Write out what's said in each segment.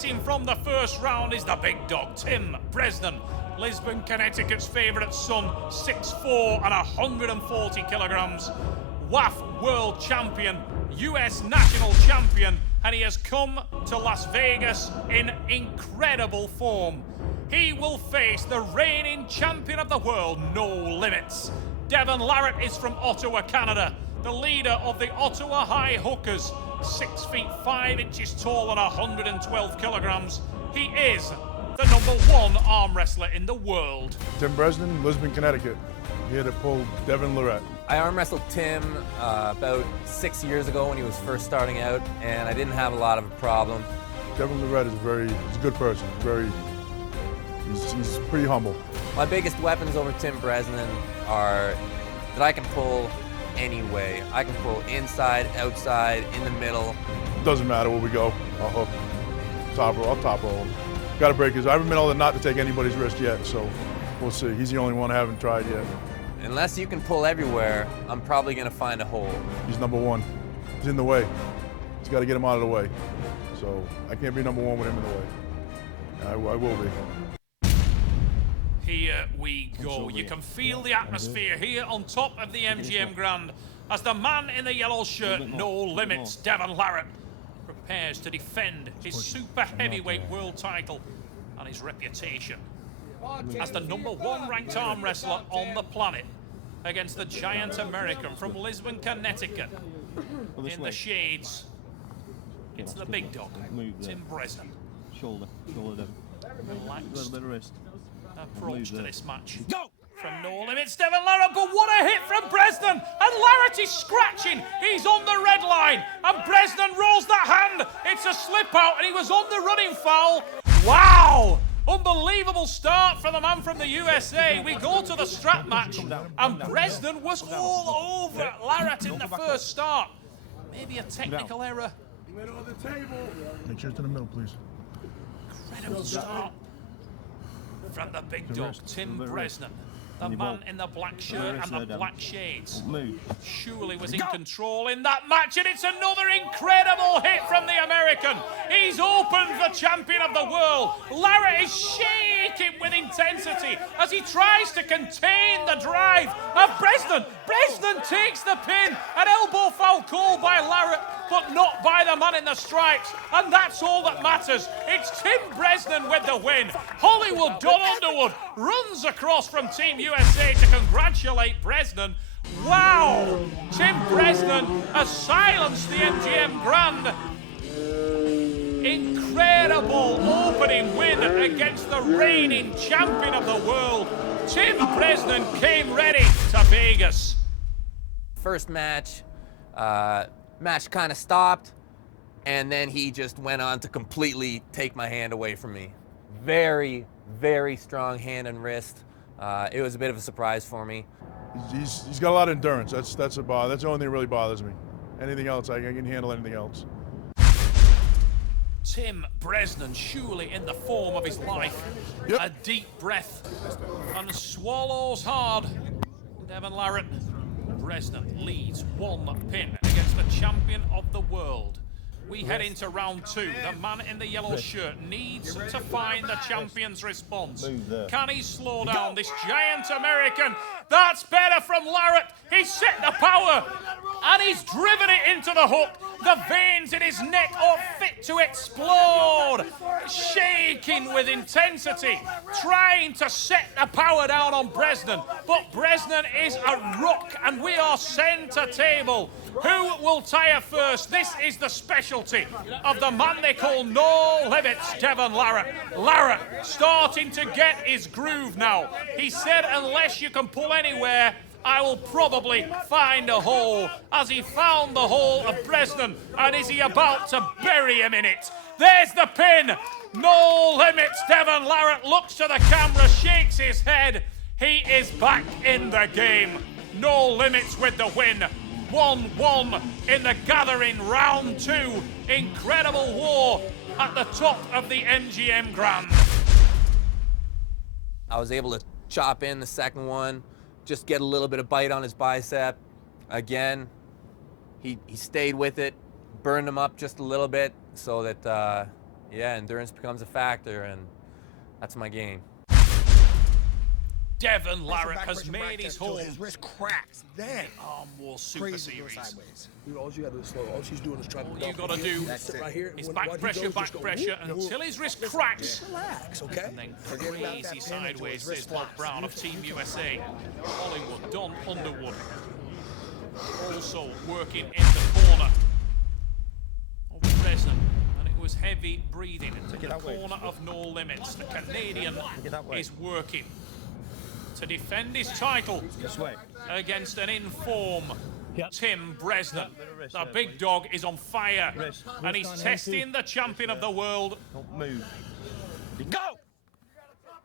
From the first round is the big dog, Tim Bresnan, Lisbon, Connecticut's favourite son, 6'4" and 140 kilograms. WAF world champion, US national champion, and he has come to Las Vegas in incredible form. He will face the reigning champion of the world, No Limits. Devon Larratt is from Ottawa, Canada, the leader of the Ottawa High Hookers, 6 feet 5 inches tall and 112 kilograms. He is the #1 arm wrestler in the world. Tim Bresnan, Lisbon, Connecticut, here to pull Devon Larratt. I arm wrestled Tim about 6 years ago when he was first starting out, and I didn't have a lot of a problem. Devon Larratt is he's a good person. He's pretty humble. My biggest weapons over Tim Bresnan are that I can pull any way. I can pull inside, outside, in the middle. Doesn't matter where we go. I'll hook, I'll top roll him. Got to break his. I haven't been able to not to take anybody's wrist yet, so we'll see. He's the only one I haven't tried yet. Unless you can pull everywhere, I'm probably going to find a hole. He's #1. He's in the way. He's got to get him out of the way. So I can't be #1 with him in the way. I will be. Here we go. You can feel the atmosphere here on top of the MGM Grand as the man in the yellow shirt, No Limits, Devon Larratt, prepares to defend his super heavyweight world title and his reputation as the #1 ranked arm wrestler on the planet against the giant American from Lisbon, Connecticut. In the shades, it's the big dog, Tim Bresnan. Shoulder down. Relaxed approach to this match. Go! From No Limits, Devon Larratt, but what a hit from Bresnan! And Larratt is scratching, he's on the red line, and Bresnan rolls that hand, it's a slip out, and he was on the running foul. Wow! Unbelievable start from the man from the USA. We go to the strap match, and Bresnan was all over Larratt in the first start. Maybe a technical error. Middle of the table. Make sure it's in the middle, please. Incredible start from the big dog, Tim Bresnan. The man in the black shirt and the black shades surely was in control in that match, and it's another incredible hit from the American. He's opened the champion of the world. Larratt is shaking with intensity as he tries to contain the drive of Bresnan. Bresnan takes the pin, an elbow foul called by Larratt, but not by the man in the stripes, and that's all that matters. It's Tim Bresnan with the win. Hollywood Don Underwood runs across from Team USA to congratulate Bresnan. Wow! Tim Bresnan has silenced the MGM Grand. Incredible opening win against the reigning champion of the world. Tim Bresnan came ready to Vegas. First match, match kind of stopped, and then he just went on to completely take my hand away from me. Very, very strong hand and wrist. It was a bit of a surprise for me. He's got a lot of endurance. That's the only thing that really bothers me. Anything else, I can handle anything else. Tim Bresnan surely in the form of his life. Yep. A deep breath and swallows hard. Devon Larratt. Bresnan leads 1 pin against the champion of the world. We head into round 2. The man in the yellow shirt needs to find the champion's response. Can he slow down this giant American? That's better from Larratt. He's set the power and he's driven it into the hook. The veins in his neck are fit to explode. Shaking with intensity, trying to set the power down on Bresnan. But Bresnan is a rock and we are center table. Who will tire first? This is the specialty of the man they call No Limits, Devon Larratt. Larratt starting to get his groove now. He said, unless you can pull anywhere, I will probably find a hole, as he found the hole of Bresnan, and is he about to bury him in it? There's the pin. No Limits. Devon Larratt looks to the camera, shakes his head. He is back in the game. No Limits with the win. 1-1 in the gathering round 2. Incredible war at the top of the MGM Grand. I was able to chop in the second one, just get a little bit of bite on his bicep. Again, he stayed with it, burned him up just a little bit so that yeah, endurance becomes a factor, and that's my game. Devon Larratt has made his home. His wrist cracks. Then Armwrestling Super Series. Dude, all you gotta do is slow. All she's doing is trying to. All you gotta do right here. is back pressure until his wrist cracks. Relax, okay? And then crazy sideways, says Bob Brown of Team USA. Hollywood, Don Underwood. Also working in the corner of Bresnan. And it was heavy breathing into the corner of No Limits. The Canadian is working to defend his title against an in-form Tim Bresnan. The big dog is on fire, and he's testing the champion of the world. Don't move. Go!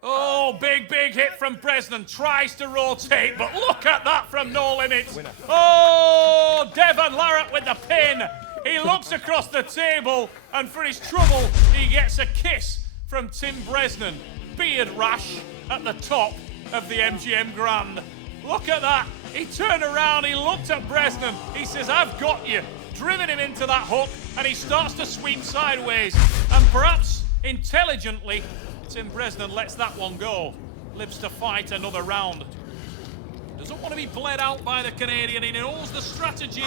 Oh, big hit from Bresnan. Tries to rotate, but look at that from No Limits. Oh, Devon Larratt with the pin. He looks across the table, and for his trouble, he gets a kiss from Tim Bresnan. Beard rash at the top of the MGM Grand. Look at that. He turned around, he looked at Bresnan. He says, I've got you. Driven him into that hook, and he starts to sweep sideways. And perhaps intelligently, Tim Bresnan lets that one go. Lives to fight another round. Doesn't want to be bled out by the Canadian. He knows the strategy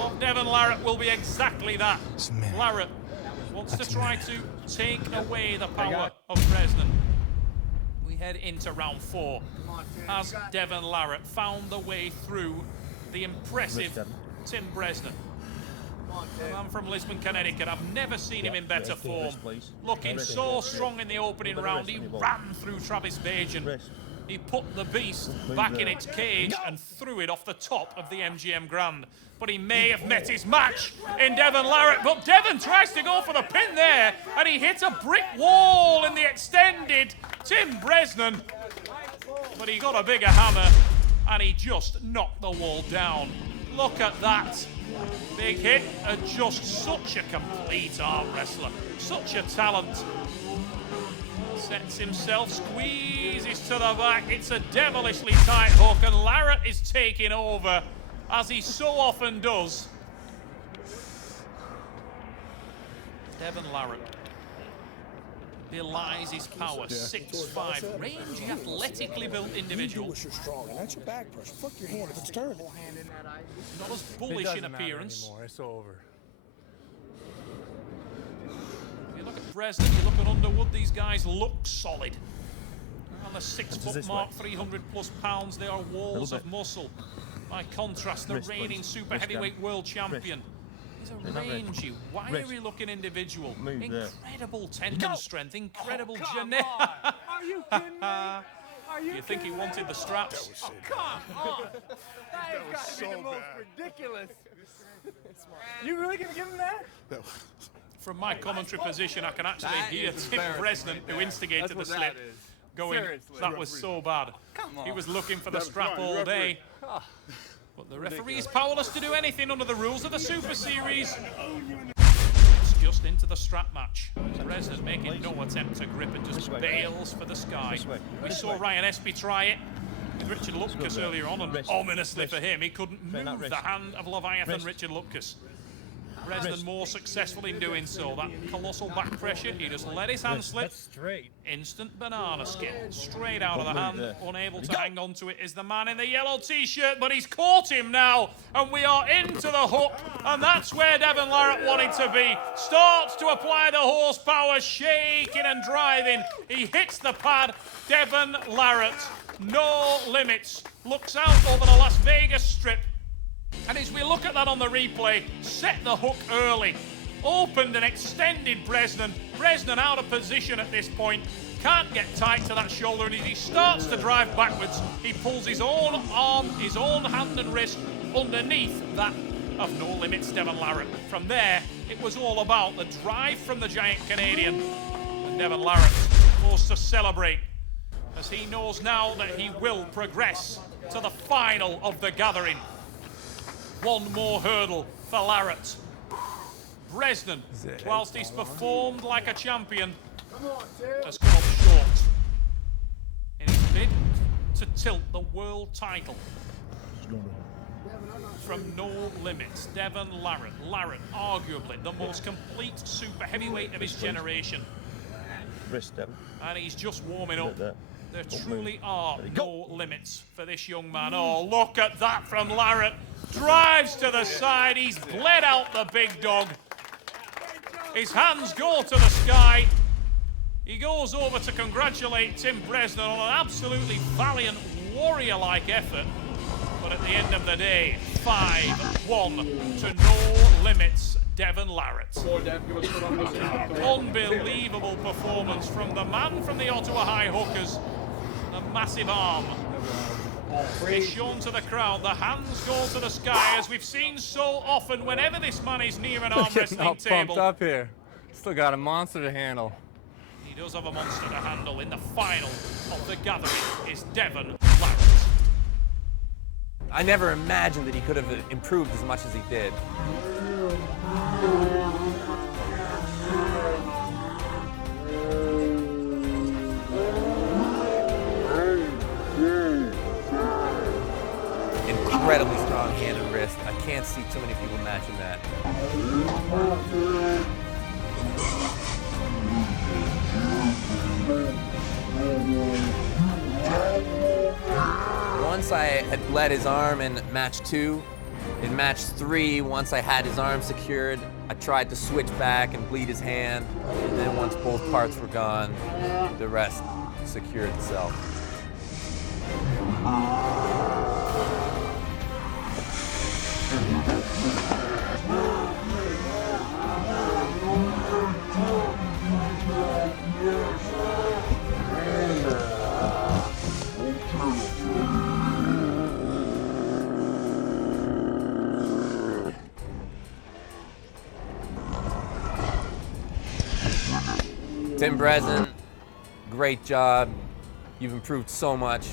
of Devon Larratt will be exactly that. Larratt wants to try to take away the power of Bresnan. We head into round 4 as Devon Larratt found the way through the impressive Tim Bresnan. I'm from Lisbon, Connecticut. I've never seen him in better form. Looking so strong in the opening round, he ran through Travis Bajan. He put the beast back in its cage and threw it off the top of the MGM Grand. But he may have met his match in Devon Larratt. But Devon tries to go for the pin there, and he hits a brick wall in the extended Tim Bresnan. But he got a bigger hammer, and he just knocked the wall down. Look at that. Big hit, and just such a complete arm wrestler. Such a talent. Sets himself, squeezes to the back. It's a devilishly tight hook, and Larratt is taking over, as he so often does. Devon Larratt belies his power. 6'5", rangy, athletically built individual. You're strong, and that's your back pressure. Fuck your hand if it's turning. Not as bullish in appearance. It's over. If you look at Bresnan, you look at Underwood, these guys look solid. On the 6-foot mark, 300+ pounds, they are walls of muscle. By contrast, the reigning super heavyweight world champion is a rangy, wiry looking individual. Incredible tendon strength, incredible genetic. Are you kidding me? Are you You think he wanted the straps? Oh, come on. That has got to be the most ridiculous. You really gonna give him that? From my commentary position, I can actually hear Tim Bresnan, who instigated the slip, going, Seriously. that was so bad. Come on. He was looking for the strap all day. But the referee is powerless to do anything under the rules of the Super Series. It's just into the strap match. Bresnan making no attempt to grip and just bails for the sky. We saw Ryan Espy try it with Richard Lupkus earlier on, and ominously for him, he couldn't move the hand of Leviathan Richard Lupkus. Bresnan more successful in doing so. That colossal back pressure, he just let his hand slip. Instant banana skin, straight out of the hand. Unable to hang on to it is the man in the yellow t-shirt, but he's caught him now, and we are into the hook, and that's where Devon Larratt wanted to be. Starts to apply the horsepower, shaking and driving. He hits the pad. Devon Larratt, No Limits, looks out over the Las Vegas Strip. And as we look at that on the replay, set the hook early. Opened and extended Bresnan. Bresnan out of position at this point. Can't get tight to that shoulder, and as he starts to drive backwards, he pulls his own arm, his own hand and wrist underneath that of No Limits Devon Larratt. From there, it was all about the drive from the giant Canadian. And Devon Larratt forced to celebrate, as he knows now that he will progress to the final of the gathering. One more hurdle for Larratt. Bresnan, whilst he's performed like a champion, has come up short in his bid to tilt the world title. from No Limits, Devon Larratt. Larratt, arguably the most complete super heavyweight of his generation. Wrist, Devon. And he's just warming up. There. There truly are no limits for this young man. Oh, look at that from Larratt. Drives to the side. He's bled out the big dog. His hands go to the sky. He goes over to congratulate Tim Bresnan on an absolutely valiant, warrior-like effort. But at the end of the day, 5-1 to No Limits, Devon Larratt. Unbelievable performance from the man from the Ottawa High Hookers. The massive arm is shown to the crowd. The hands go to the sky, as we've seen so often whenever this man is near an arm Getting all wrestling pumped table. up here. Still got a monster to handle. He does have a monster to handle. In the final of the gathering is Devon Larratt. I never imagined that he could have improved as much as he did. Incredibly strong hand and wrist. I can't see too many people matching that. Once I had bled his arm in match 2. In match 3, once I had his arm secured, I tried to switch back and bleed his hand. And then once both parts were gone, the rest secured itself. Tim Bresnan, great job. You've improved so much.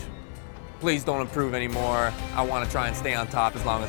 Please don't improve anymore. I want to try and stay on top as long as